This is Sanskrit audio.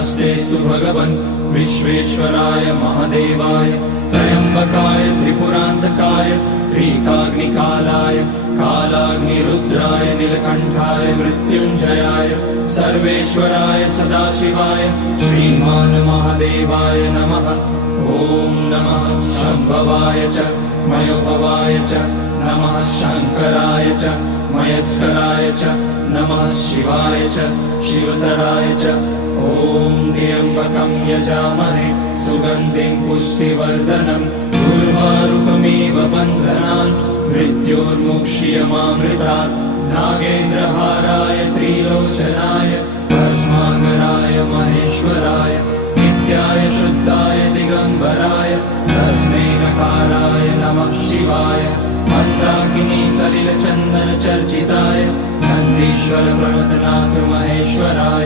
नमस्तेस्तु भगवन् विश्वेश्वराय महादेवाय त्र्यम्बकाय त्रिपुरान्तकाय त्रिकाग्निकालाय कालाग्निरुद्राय नीलकण्ठाय मृत्युञ्जयाय सर्वेश्वराय सदाशिवाय श्रीमान् महादेवाय नमः। ॐ नमः शम्भवाय च मयोभवाय च नमः शङ्कराय च मयस्कराय च नमः शिवाय च शिवतराय च। ॐ त्र्यम्बकं यजामहे सुगन्धिं पुष्टिवर्धनम् उर्वारुकमिव बन्धनान् मृत्योर्मुक्ष्यमामृतात्। नागेन्द्रहाराय त्रिलोचनाय भस्माकराय महेश्वराय नित्याय शुद्धाय दिगम्बराय तस्मै नकाराय नमः शिवाय। मन्दाकिनी सलिलचन्दन चर्चिताय नन्दीश्वर प्रमथनाथ महेश्वराय